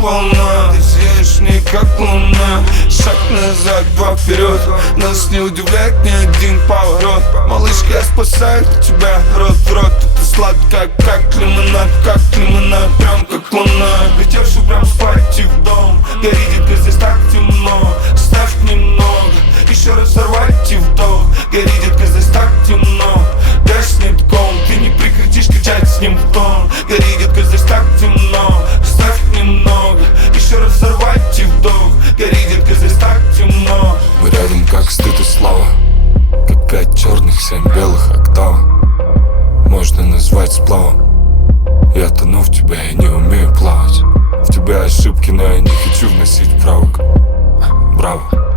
волна. Ты сияешь мне как луна. Шаг назад, два вперед. Нас не удивляет ни один поворот. Малышка, я спасаю тебя рот в рот. Ты сладкая, как лимонад, прям как луна. Летевший прям спать и в дом. Гори, детка, здесь так темно. Ставь немного, еще раз сорвать и вдох. Гори, детка, здесь так темно. Дашь нитком, ты не прекратишь кричать с ним в тон. Гори, детка, здесь так темно. Ставь немного, еще раз сорвать и вдох. Гори, детка, здесь так темно. Мы рядом, как стыд и слава, как 5 черных, 7 белых октав. Можно назвать сплавом. Я тону в тебя, я не умею плавать. В тебя ошибки, но я не хочу вносить правок. Браво.